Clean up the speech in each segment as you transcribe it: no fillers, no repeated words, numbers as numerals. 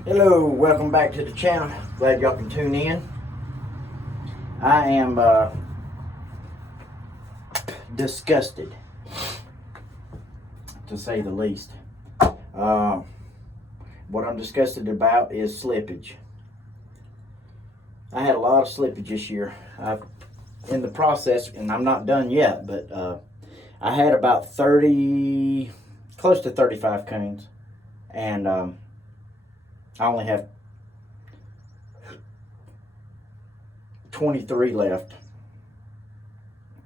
Hello, welcome back to the channel. Glad y'all can tune in. I am disgusted, to say the least. What I'm disgusted about is slippage. I had a lot of slippage this year. In the process, and I'm not done yet, but I had about 30, close to 35 coons, and I only have 23 left,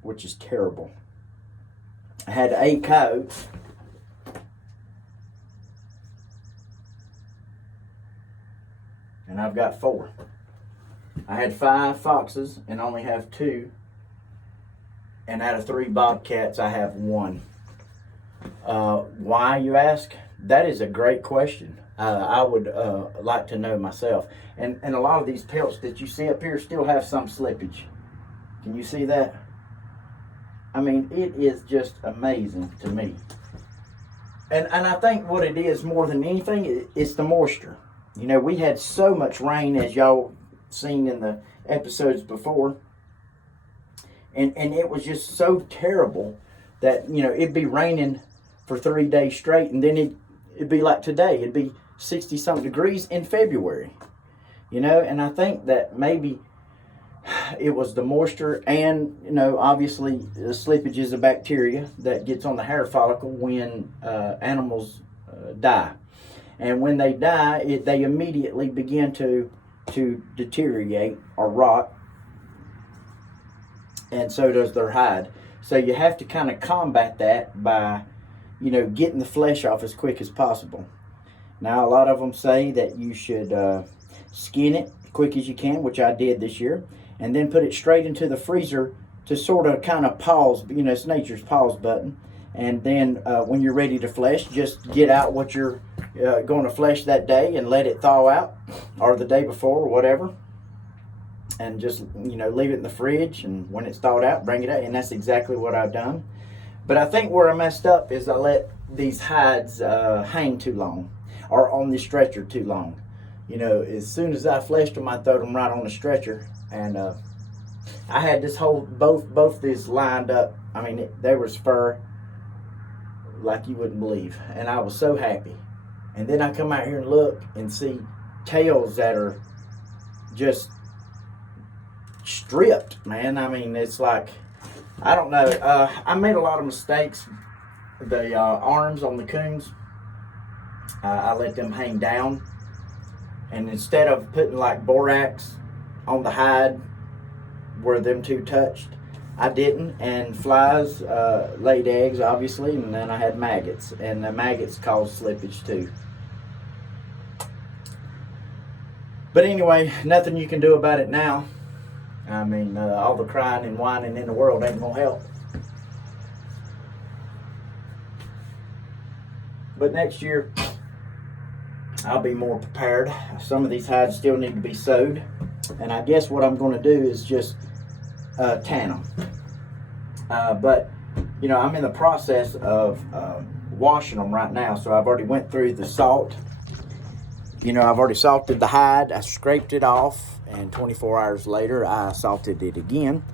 which is terrible. I had 8 coyotes, and I've got 4. I had 5 foxes and only have 2, and out of 3 bobcats I have 1. Why, you ask? That is a great question. I would like to know myself. And a lot of these pelts that you see up here still have some slippage. Can you see that? I mean, it is just amazing to me. And I think what it is more than anything is the moisture. You know, we had so much rain, as y'all seen in the episodes before. And it was just so terrible that, you know, it'd be raining for 3 days straight, and then it'd be like today. It'd be 60-something degrees in February, you know. And I think that maybe it was the moisture, and, you know, obviously the slippage is a bacteria that gets on the hair follicle when animals die. And when they die, they immediately begin to deteriorate or rot, and so does their hide. So you have to kind of combat that by, you know, getting the flesh off as quick as possible. Now, a lot of them say that you should skin it as quick as you can, which I did this year, and then put it straight into the freezer to sort of kind of pause, you know, it's nature's pause button. And then when you're ready to flesh, just get out what you're going to flesh that day and let it thaw out, or the day before, or whatever. And just, you know, leave it in the fridge, and when it's thawed out, bring it out. And that's exactly what I've done. But I think where I messed up is I let these hides hang too long, or on the stretcher too long. You know, as soon as I fleshed them, I threw them right on the stretcher, and I had this whole both these lined up. I mean, there was fur like you wouldn't believe, and I was so happy. And then I come out here and look and see tails that are just stripped, man. I mean, it's like, I don't know. I made a lot of mistakes. The arms on the coons, I let them hang down, and instead of putting like borax on the hide where them two touched, I didn't. And flies laid eggs, obviously, and then I had maggots, and the maggots caused slippage too. But anyway, nothing you can do about it now. I mean, all the crying and whining in the world ain't gonna help. But next year, I'll be more prepared. Some of these hides still need to be sewed. And I guess what I'm gonna do is just tan them. But, you know, I'm in the process of washing them right now. So I've already went through the salt. You know, I've already salted the hide. I scraped it off, and 24 hours later, I salted it again.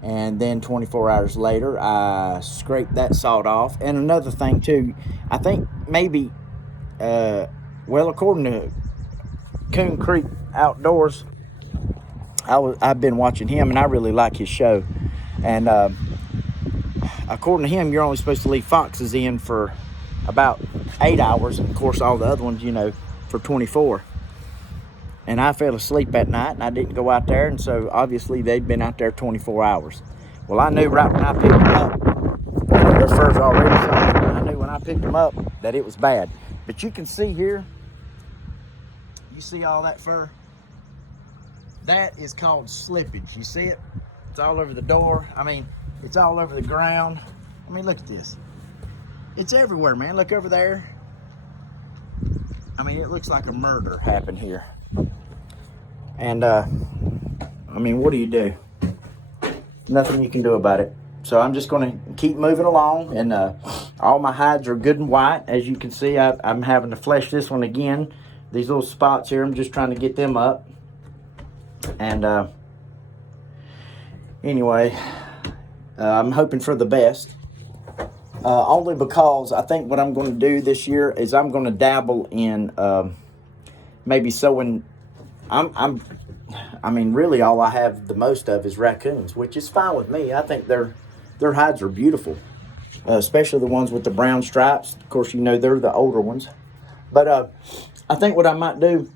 And then 24 hours later, I scraped that salt off. And another thing, too, I think maybe, well, according to Coon Creek Outdoors, I've been watching him, and I really like his show. And according to him, you're only supposed to leave foxes in for about 8 hours. And, of course, all the other ones, you know, for 24. And I fell asleep at night, and I didn't go out there, and so obviously they'd been out there 24 hours. Well, I knew right when I picked them up, their fur's already soft, and I knew when I picked them up that it was bad. But you can see here, you see all that fur? That is called slippage. You see it? It's all over the door. I mean, it's all over the ground. I mean, look at this. It's everywhere, man. Look over there. I mean, it looks like a murder happened here. And, I mean, what do you do? Nothing you can do about it. So I'm just going to keep moving along. And all my hides are good and white. As you can see, I'm having to flesh this one again. these little spots here, I'm just trying to get them up. And anyway, I'm hoping for the best. Only because I think what I'm going to do this year is I'm going to dabble in maybe sowing. I mean, really, all I have the most of is raccoons, which is fine with me. I think their hides are beautiful, especially the ones with the brown stripes. Of course, you know they're the older ones. But I think what I might do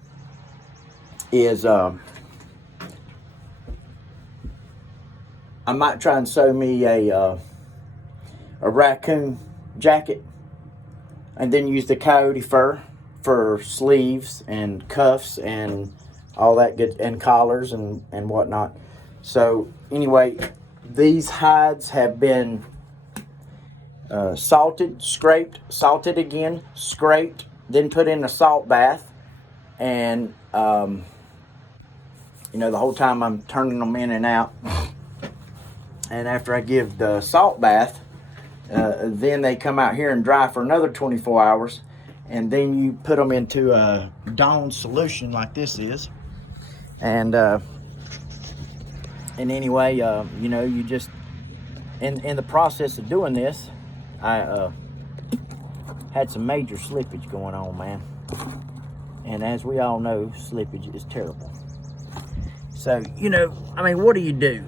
is I might try and sew me a raccoon jacket, and then use the coyote fur for sleeves and cuffs and all that good, and collars and whatnot. So anyway, these hides have been salted, scraped, salted again, scraped, then put in a salt bath. And you know, the whole time I'm turning them in and out. And after I give the salt bath, then they come out here and dry for another 24 hours. And then you put them into a Dawn solution like this is. And anyway, you know, you just, in the process of doing this, I had some major slippage going on, man. And as we all know, slippage is terrible. So, you know, I mean, what do you do?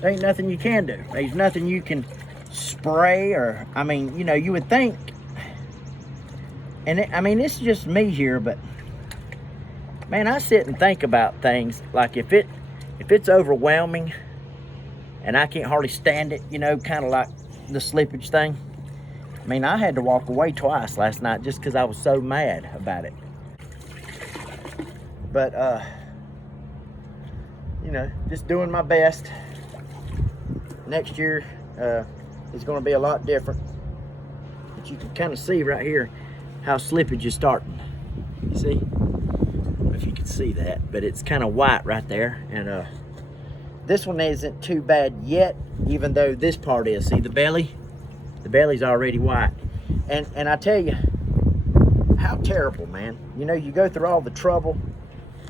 There ain't nothing you can do. There's nothing you can spray, or, I mean, you know, you would think, and I mean, it's just me here, but man, I sit and think about things like if it's overwhelming and I can't hardly stand it, you know, kind of like the slippage thing. I mean, I had to walk away twice last night just because I was so mad about it. But you know, just doing my best. Next year is going to be a lot different. But you can kind of see right here how slippage is starting. You see? I don't know if you can see that, but it's kind of white right there. And this one isn't too bad yet, even though this part is. See the belly? The belly's already white. And I tell you, how terrible, man. You know, you go through all the trouble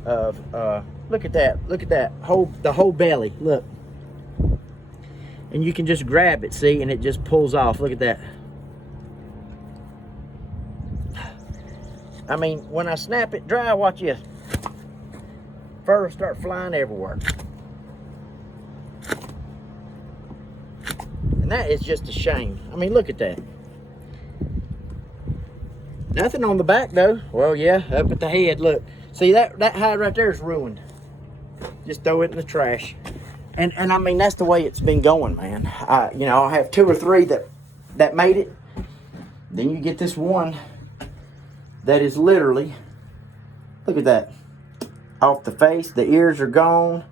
of look at that, the whole belly, look. And you can just grab it, see, and it just pulls off. Look at that. I mean, when I snap it dry, watch this. Fur start flying everywhere. And that is just a shame. I mean, look at that. Nothing on the back, though. Well, yeah, up at the head, look. See, that hide right there is ruined. Just throw it in the trash. And I mean, that's the way it's been going, man. You know, I'll have 2 or 3 that made it. Then you get this one that is literally, look at that, off the face. The ears are gone.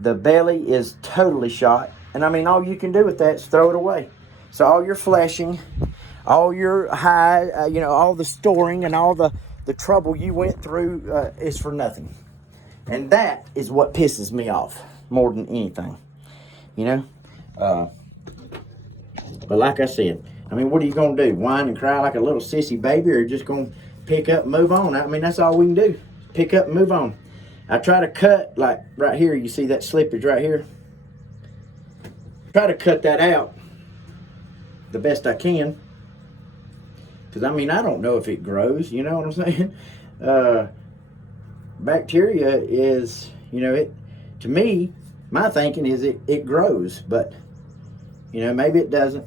The belly is totally shot. And I mean, all you can do with that is throw it away. So all your fleshing, all your hide, you know, all the storing and all the trouble you went through is for nothing. And that is what pisses me off more than anything, you know. But like I said, I mean, what are you going to do? Whine and cry like a little sissy baby, or just going to pick up and move on? I mean, that's all we can do. Pick up and move on. I try to cut, like right here, you see that slippage right here? Try to cut that out the best I can. Because, I mean, I don't know if it grows, you know what I'm saying? Bacteria is, you know, it, to me, my thinking is it grows, but, you know, maybe it doesn't.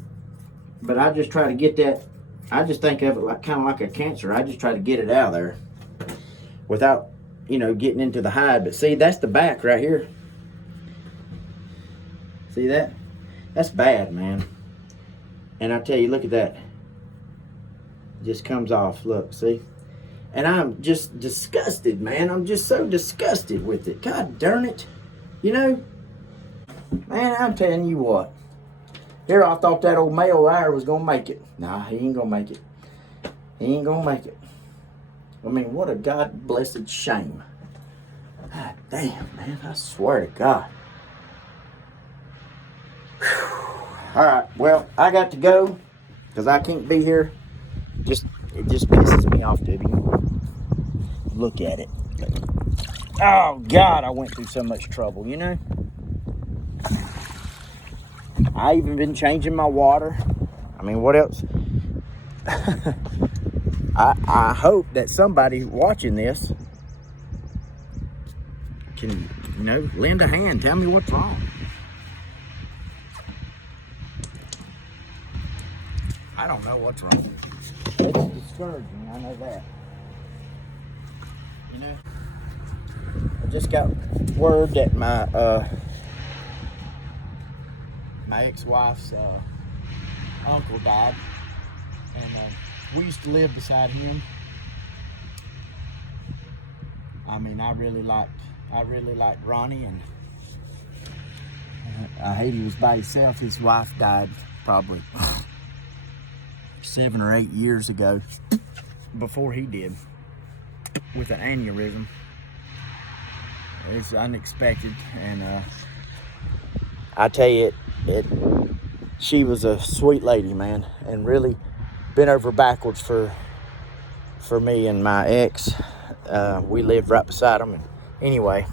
But I just try to get that, I just think of it like kind of like a cancer. I just try to get it out of there without, you know, getting into the hide. But see, that's the back right here. See that? That's bad, man. And I tell you, look at that. It just comes off, look, see? And I'm just disgusted, man. I'm just so disgusted with it. God darn it. You know, man, I'm telling you what. Here, I thought that old male there was going to make it. Nah, he ain't going to make it. He ain't going to make it. I mean, what a God-blessed shame. God damn, man. I swear to God. Whew. All right, well, I got to go because I can't be here just It just pisses me off to look at it. Oh God, I went through so much trouble, you know. I even been changing my water. I mean, what else? I hope that somebody watching this can, you know, lend a hand. Tell me what's wrong. I don't know what's wrong. It's discouraging, I know that. You know, I just got word that my ex-wife's uncle died, and we used to live beside him. I mean, I really liked Ronnie, and I hate he was by himself. His wife died probably 7 or 8 years ago, before he did, with an aneurysm. It's unexpected, and I tell you, she was a sweet lady, man, and really bent over backwards for me and my ex. We lived right beside them, and anyway,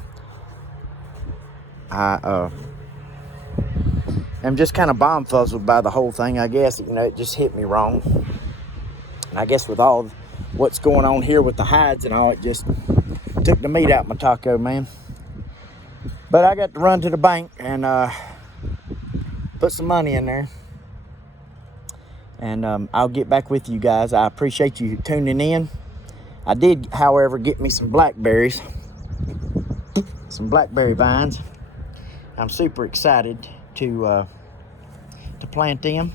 I am just kind of bomb fuzzled by the whole thing. I guess, you know, it just hit me wrong. And I guess with all what's going on here with the hides and all, it just took the meat out my taco, man. But I got to run to the bank and put some money in there. And I'll get back with you guys. I appreciate you tuning in. I did, however, get me some blackberries. Some blackberry vines. I'm super excited to plant them.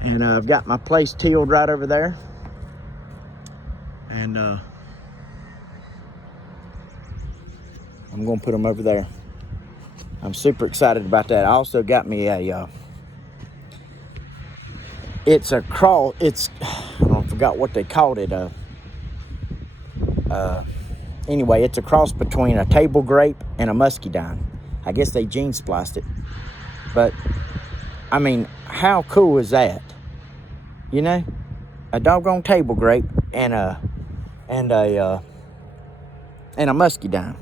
And I've got my place tilled right over there. And I'm going to put them over there. I'm super excited about that. I also got me a, it's a crawl, I forgot what they called it. Anyway, it's a cross between a table grape and a muscadine. I guess they gene spliced it. But, I mean, how cool is that? You know, a doggone table grape and a muscadine.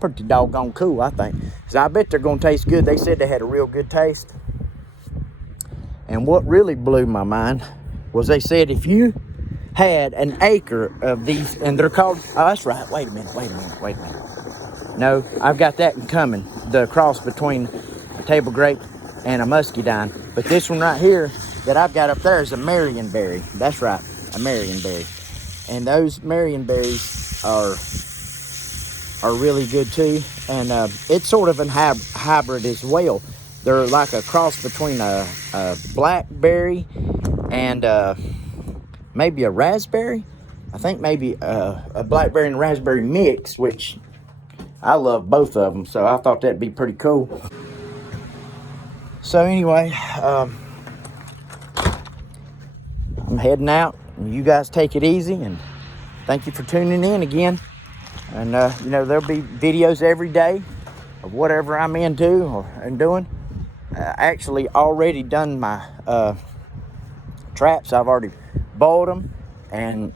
Pretty doggone cool, I think. So I bet they're gonna taste good. They said they had a real good taste. And what really blew my mind was they said if you had an acre of these, and they're called, oh, that's right, wait a minute. No, I've got that in coming. The cross between a table grape and a muscadine. But this one right here that I've got up there is a Marionberry. That's right, a Marionberry. And those Marionberries are really good too. And it's sort of a hybrid as well. They're like a cross between a blackberry and maybe a raspberry. I think maybe a blackberry and raspberry mix, which I love both of them. So I thought that'd be pretty cool. So anyway, I'm heading out. You guys take it easy, and thank you for tuning in again. And you know, there'll be videos every day of whatever I'm into and doing. I actually already done my traps. I've already boiled them and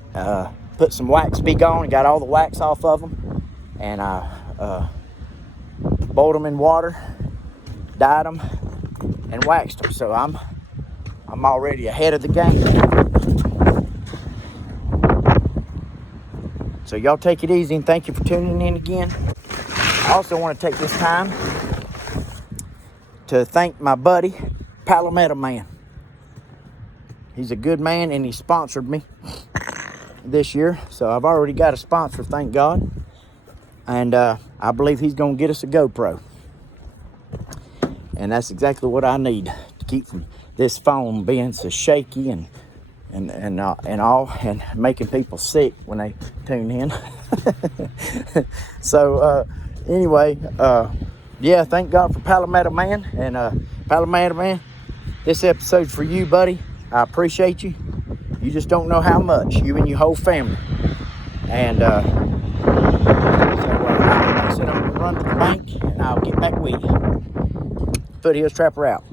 put some wax beak on and got all the wax off of them. And I boiled them in water, dyed them, and waxed them. So I'm already ahead of the game. So y'all take it easy, and thank you for tuning in again. I also want to take this time to thank my buddy, Palmetto Man. He's a good man, and he sponsored me this year. So I've already got a sponsor, thank God. And I believe he's going to get us a GoPro. And that's exactly what I need to keep from this phone being so shaky and all, and making people sick when they tune in. So anyway, yeah, thank God for Palmetto Man. And Palmetto Man, this episode's for you, buddy. I appreciate you. You just don't know how much, you and your whole family. And like I said, I'm gonna run to the bank and I'll get back with you. Foothills Trapper out.